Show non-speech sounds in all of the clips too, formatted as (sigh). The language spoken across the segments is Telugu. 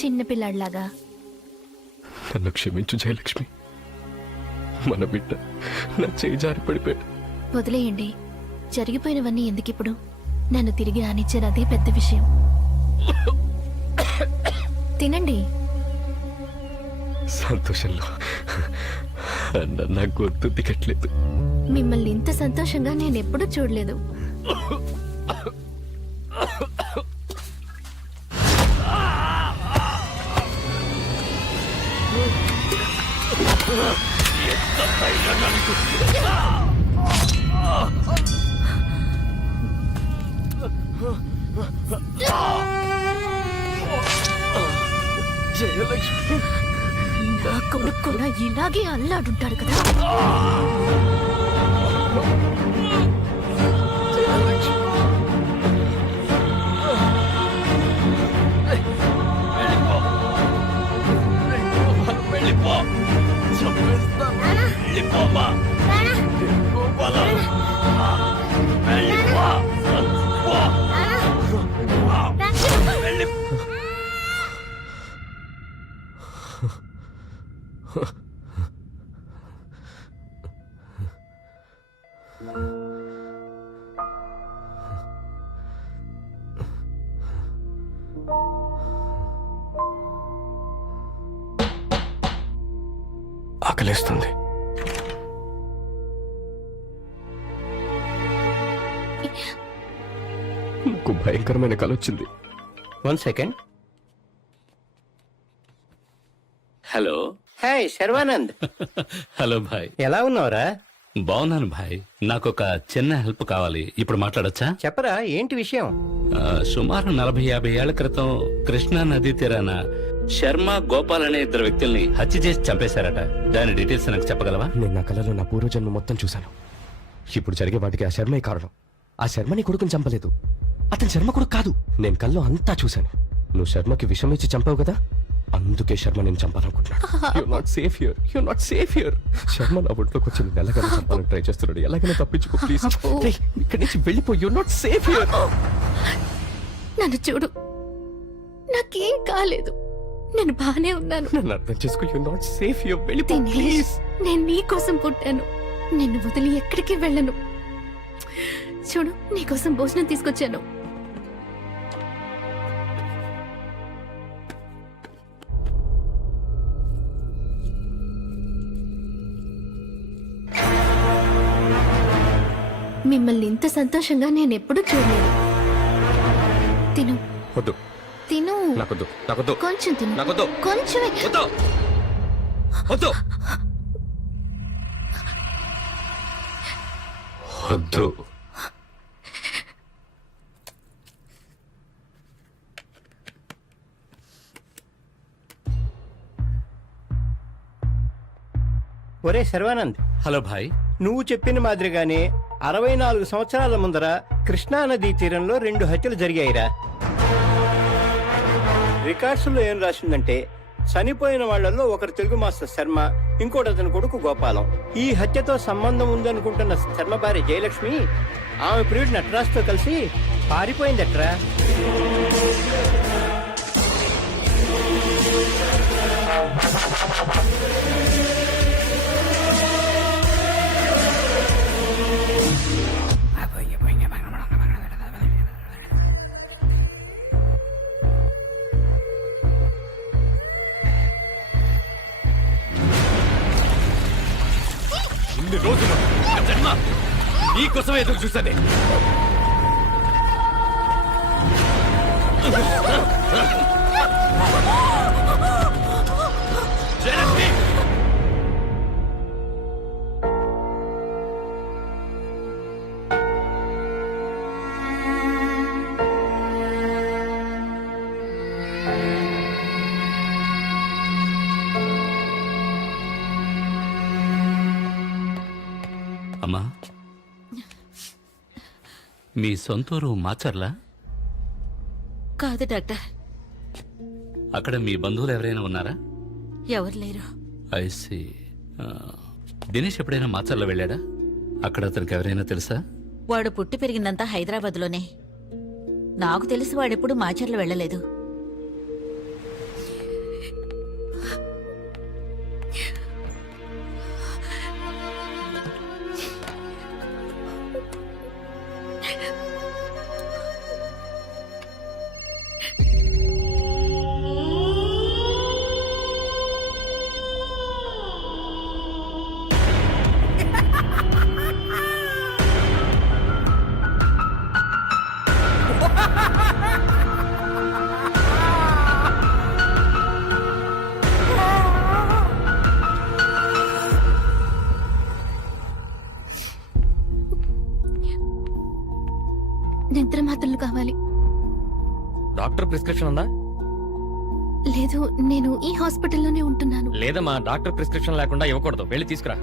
చిన్నపిల్లాడిలాగా నన్ను క్షమించు జయలక్ష్మి. మన బిడ్డ నా చేయి జారి పడిపోయాడు వదిలేయండి. జరిగిపోయినవన్నీ ఎందుకిప్పుడు? నన్ను తిరిగి రానిచ్చారు అదే పెద్ద విషయం. తినండి. సంతోషంలో. అన్న నా గొంతు దిగట్లేదు. మిమ్మల్ని ఇంత సంతోషంగా నేను ఎప్పుడూ చూడలేదు. జయలక్ష్మి. నా కొడుకు కూడా ఇలాగే అల్లాడుంటాడు కదా. వెళ్ళిపో. వెళ్ళిపోమా వెళ్ళిపో వెళ్ళి ఆకలిస్తుంది. నాకు భయంకరమైన కల వచ్చింది. One second hello hi Sharwanand hello భాయ్ ఎలా ఉన్నావురా? బాగున్నాను భాయ్ నాకు ఒక చిన్న హెల్ప్ కావాలి. ఇప్పుడు మాట్లాడొచ్చా? చెప్పరా ఏంటి విషయం? ఆ, సుమారు నలభై యాభై ఏళ్ళ క్రితం కృష్ణా నదీ తీరాన శర్మ గోపాల్ అనే ఇద్దరు వ్యక్తుల్ని హత్య చేసి చంపేశారట. దాని డీటెయిల్స్ నాకు చెప్పగలవా? నేను నా కళలో నా పూర్వజన్మ మొత్తం చూశాను. ఇప్పుడు జరిగే వాటికి ఆ శర్మే కారణం. ఆ శర్మని కొడుకుని చంపలేదు. అతని శర్మ కొడుకు కాదు. నేను కల్లో అంతా చూశాను. నువ్వు శర్మకి విషం ఇచ్చి చంపావు కదా? అందుకే శర్మ నేను చంపాలనుకుంటున్నాడు. You not safe here you not safe here Sharma నా ఒంట్లోకి వచ్చి నేను ఎలాగైనా చంపాలని ట్రై చేస్తున్నాడు. ఎలాగైనా తప్పించుకో ప్లీజ్ ఇక్కడి నుంచి వెళ్ళిపో. యు నాట్ సేఫ్ హియర్ నన్ను చూడు. నాకేం కాలేదు. నేను బానే ఉన్నాను. నన్ను అర్థం చేసుకో. యు నాట్ సేఫ్ హియర్ వెళ్ళిపో ప్లీజ్ నేను నీ కోసం పుట్టాను. నిన్ను వదిలి ఎక్కడికి వెళ్ళను. చూడు నీకోసం భోజనం తీసుకొచ్చాను. మిమ్మల్ని ఇంత సంతోషంగా నేను ఎప్పుడూ చూడలేదు. తిను. వద్దు. తిను. నాకొద్దు. నాకొద్దు. కొంచెం తిను. నాకొద్దు. కొంచెమే. వద్దు. వద్దు. వద్దు. ఒరే శర్వానంద్. హలో భాయ్. నువ్వు చెప్పిన మాదిరిగానే అరవై నాలుగు సంవత్సరాల ముందర కృష్ణా నదీ తీరంలో రెండు హత్యలు జరిగాయిరా. రికార్డ్స్లో ఏం రాసిందంటే చనిపోయిన వాళ్ళల్లో ఒకరు తెలుగు మాస్టర్ శర్మ ఇంకోటి అతని కొడుకు గోపాలం. ఈ హత్యతో సంబంధం ఉందనుకుంటున్న శర్మ భార్య జయలక్ష్మి ఆమె ప్రియుడు నటరాజ్తో కలిసి పారిపోయిందట్రా. నీకోసమే ఎదురు చూసానే అమ్మా మీ సొంతూరు మాచర్లా? కాదు డాక్టర్. అక్కడ మీ బంధువులు ఎవరైనా ఉన్నారా? ఎవరు లేరు. ఐసి దినేష్ ఎప్పుడైనా మాచర్లో వెళ్ళాడా? అక్కడ అతనికి ఎవరైనా తెలుసా? వాడు పుట్టి పెరిగిందంతా హైదరాబాద్లోనే. నాకు తెలిసి వాడెప్పుడు మాచర్లు వెళ్ళలేదు. డాక్టర్ ప్రిస్క్రిప్షన్ ఉందా? లేదు నేను ఈ హాస్పిటల్లోనే ఉంటున్నాను. లేదమ్మా డాక్టర్ ప్రిస్క్రిప్షన్ లేకుండా ఇవ్వకూడదు. వెళ్ళి తీసుకురా.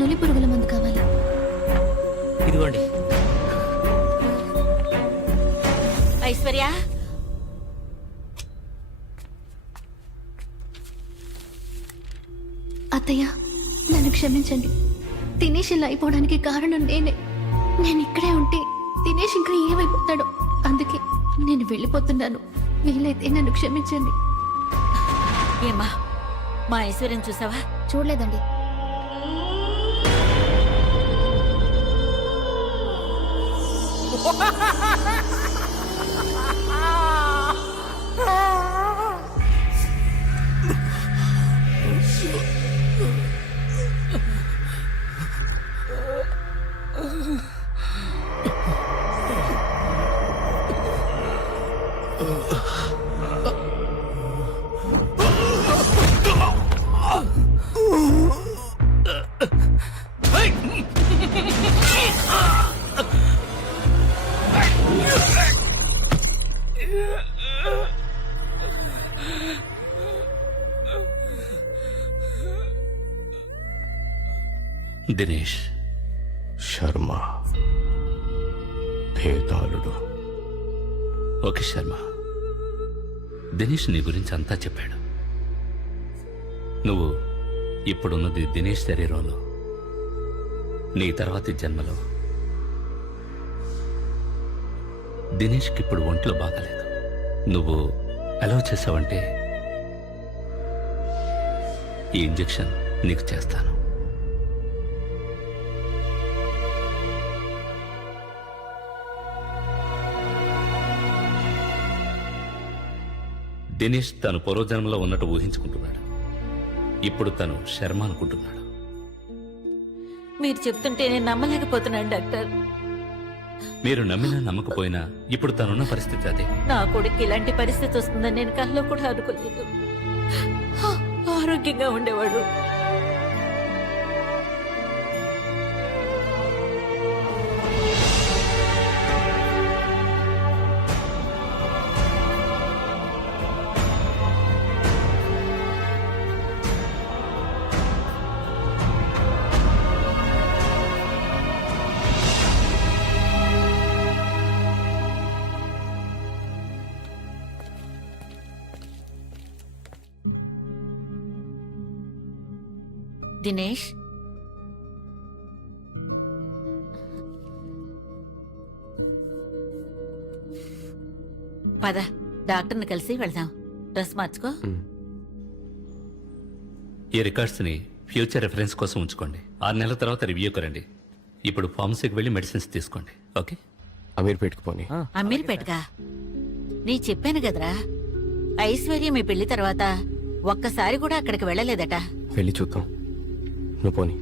నులి పురుగుల మందు కావాలి. ఇదిగోండి. ఐశ్వర్య అత్తయ్య నన్ను క్షమించండి. దినేష్ ఇలా అయిపోవడానికి కారణం నేనే. నేను ఇక్కడే ఉంటే దినేష్ ఇంకా ఏమైపోతాడో. అందుకే నేను వెళ్ళిపోతున్నాను. వీలైతే నన్ను క్షమించండి. ఏమ్మా మా ఐశ్వర్యం చూసావా? చూడలేదండి. (laughs) దినేష్. శర్మ. భేతాళుడు ఓకే శర్మ. దినేష్ నీ గురించి అంతా చెప్పాడు. నువ్వు ఇప్పుడున్నది దినేష్ శరీరంలో. నీ తర్వాతి జన్మలో. దినేష్కి ఇప్పుడు ఒంట్లో బాగలేదు. నువ్వు అలౌ చేసావంటే ఈ ఇంజెక్షన్ నీకు చేస్తాను. దినేష్ తను పూర్వజన్మలో ఉన్నట్టు ఊహించుకుంటున్నాడు. ఇప్పుడు తను శర్మ అనుకుంటున్నాడు. మీరు చెప్తుంటే నేను నమ్మలేకపోతున్నాను డాక్టర్. మీరు నమ్మినా నమ్మకపోయినా ఇప్పుడు తనున్న పరిస్థితి అదే. నా కొడుకు ఇలాంటి పరిస్థితి వస్తుందని నేను కల్లో కూడా అనుకోలేదు. ఆరోగ్యంగా ఉండేవాడు. దినేష్? పద డాక్టర్ని కలిసి వెళ్దాం. డ్రెస్ మార్చుకో. ఈ రికార్డ్స్ని ఫ్యూచర్ రెఫరెన్స్ కోసం ఉంచుకోండి. ఆరు నెలల తర్వాత రివ్యూకి రండి ఇప్పుడు ఫార్మసీకి వెళ్ళి మెడిసిన్స్ తీసుకోండి. ఓకే? అమీర్పేట్కి పోని. అమీర్పేటగా నీ చెప్పాను కదరా. ఐశ్వర్య మీ పెళ్ళి తర్వాత ఒక్కసారి కూడా అక్కడికి వెళ్ళలేదట. వెళ్ళి చూద్దాం. నువ్వు పోని.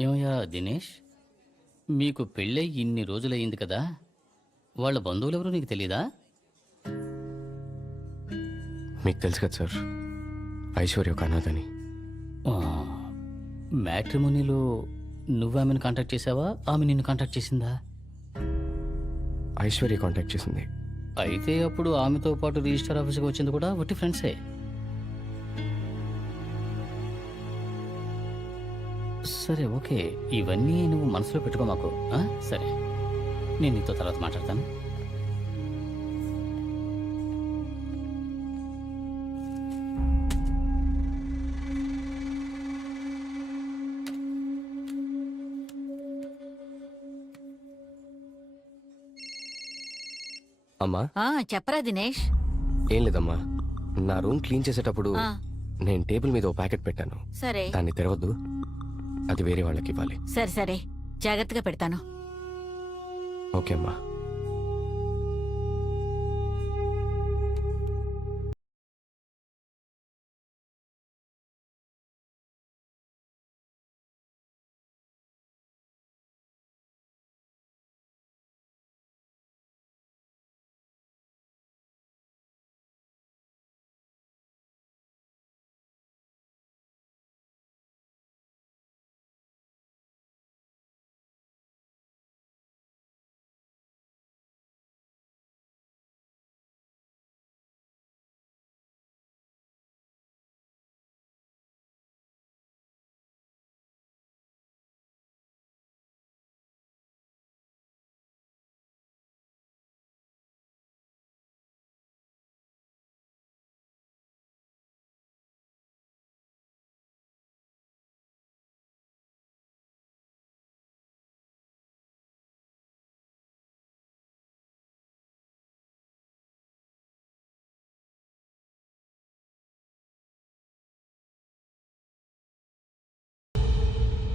ఏమయ్యా దినేష్? మీకు పెళ్ళై ఇన్ని రోజులయ్యింది కదా? వాళ్ళ బంధువులెవరూ నీకు తెలీదా? మీకు తెలుసు కదా సార్. ఐశ్వర్య ఒక అనాథని. మ్యాట్రిమోనీలో నువ్వు ఆమెను కాంటాక్ట్ చేసావా ఆమె నిన్ను కాంటాక్ట్ చేసిందా? ఐశ్వర్య కాంటాక్ట్ చేసింది. అయితే అప్పుడు ఆమెతో పాటు రిజిస్టర్ ఆఫీస్కి వచ్చింది కూడా వట్టి ఫ్రెండ్సే. సరే ఓకే. ఇవన్నీ నువ్వు మనసులో పెట్టుకో మాకు? సరే. నేను నీతో తర్వాత మాట్లాడతాను. అమ్మా. ఆ చెప్పరా దినేష్. ఏం లేదమ్మా. నా రూమ్ క్లీన్ చేసేటప్పుడు ఆ. నేను టేబుల్ మీద ఓ ప్యాకెట్ పెట్టాను. సరే. దాన్ని తెరవద్దు. అది వేరే వాళ్ళకి ఇవ్వాలి. సరే సరే. జాగ్రత్తగా పెడతాను. ఓకే అమ్మా.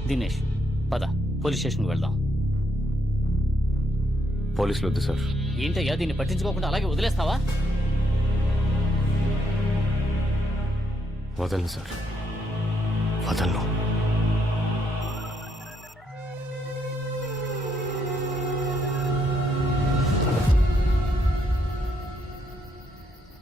దినేష్ పద పోలీస్ స్టేషన్కి వెళ్దాం. పోలీసులు వద్దు సార్. ఏంటయ్యా దీన్ని పట్టించుకోకుండా అలాగే వదిలేస్తావా? వదలను సార్. వదలను.